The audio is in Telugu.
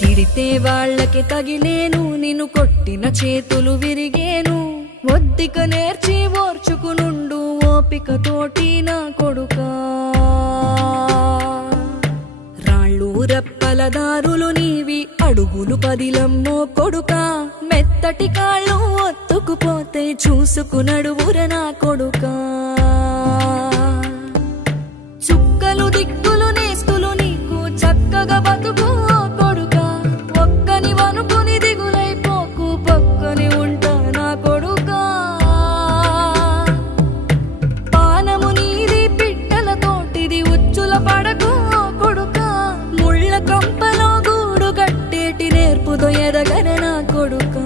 తిడితే వాళ్ళకి తగిలేను, నిన్ను కొట్టిన చేతులు విరిగేను. ఒద్దిక నేర్చి ఓర్చుకునుండు ఓపికతోటి నా కొడుకా. రాళ్ళు రెప్పల దారులు నీవి, అడుగులు పదిలమ్మో కొడుకా. మెత్తటి కాళ్ళు ఒత్తుకుపోతే చూసుకునడువుర నా కొడుకా. చుక్కలు దిక్కులు నేస్తులు నీకు చక్కగా బతుకు కొడుకా. ఒక్కని వనుకుని దిగులైపోకు, పక్కని ఉంటా నా కొడుకా. పానము నీది పిట్టల తోటిది, ఉచ్చుల పడకు కొడుకా. ముళ్ళ కంపలో గూడు కట్టేటి నేర్పుతో ఎదగన నా కొడుకా.